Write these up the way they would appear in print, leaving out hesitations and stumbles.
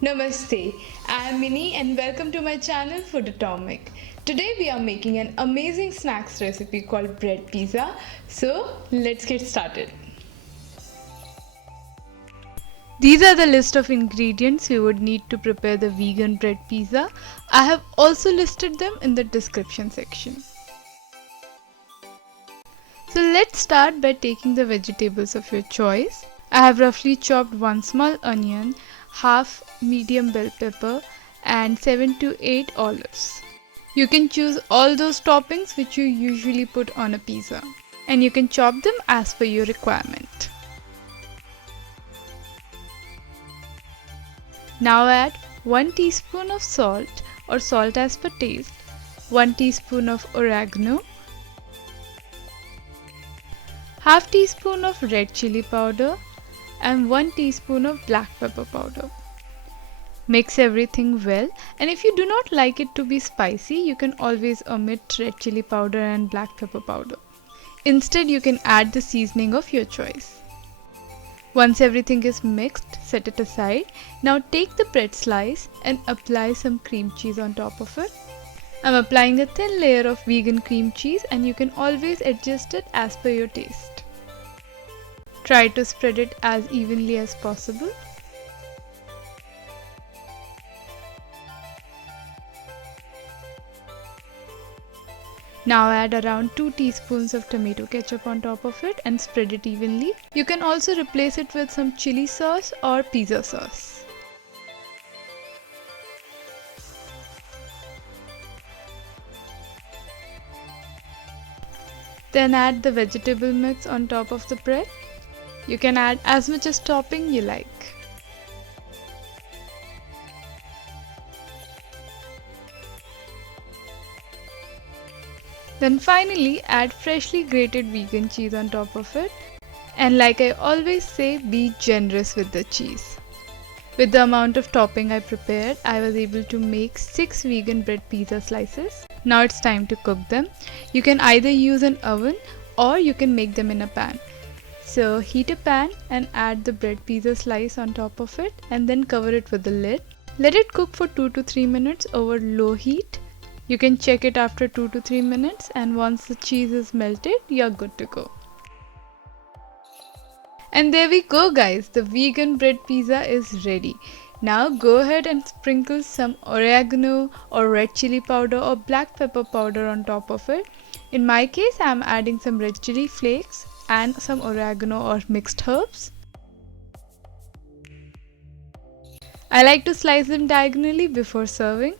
Namaste, I am Mini and welcome to my channel Food Atomic. Today we are making an amazing snacks recipe called bread pizza. So let's get started. These are the list of ingredients you would need to prepare the vegan bread pizza. I have also listed them in the description section. So let's start by taking the vegetables of your choice. I have roughly chopped 1 small onion, half medium bell pepper and 7 to 8 olives. You can choose all those toppings which you usually put on a pizza, and you can chop them as per your requirement. Now add 1 teaspoon of salt or salt as per taste, 1 teaspoon of oregano, half teaspoon of red chili powder and 1 teaspoon of black pepper powder. Mix everything well, and if you do not like it to be spicy, you can always omit red chili powder and black pepper powder. Instead, you can add the seasoning of your choice. Once everything is mixed, set it aside. Now take the bread slice and apply some cream cheese on top of it. I'm applying a thin layer of vegan cream cheese, and you can always adjust it as per your taste. Try to spread it as evenly as possible. Now add around 2 teaspoons of tomato ketchup on top of it and spread it evenly. You can also replace it with some chili sauce or pizza sauce. Then add the vegetable mix on top of the bread. You can add as much as topping you like. Then finally add freshly grated vegan cheese on top of it. And like I always say, be generous with the cheese. With the amount of topping I prepared, I was able to make 6 vegan bread pizza slices. Now it's time to cook them. You can either use an oven or you can make them in a pan. So heat a pan and add the bread pizza slice on top of it and then cover it with the lid. Let it cook for 2 to 3 minutes over low heat. You can check it after 2 to 3 minutes, and once the cheese is melted, you're good to go. And there we go guys, the vegan bread pizza is ready. Now go ahead and sprinkle some oregano or red chili powder or black pepper powder on top of it. In my case, I am adding some red chili flakes and some oregano or mixed herbs. I like to slice them diagonally before serving.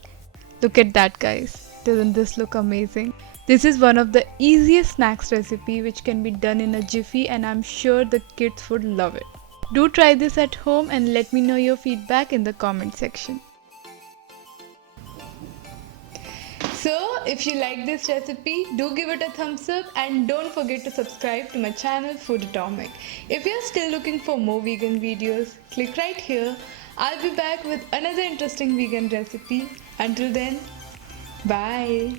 Look at that guys, doesn't this look amazing? This is one of the easiest snacks recipe which can be done in a jiffy, and I'm sure the kids would love it. Do try this at home and let me know your feedback in the comment section. So if you like this recipe, do give it a thumbs up and don't forget to subscribe to my channel Food Atomic. If you're still looking for more vegan videos, click right here. I'll be back with another interesting vegan recipe. Until then, bye.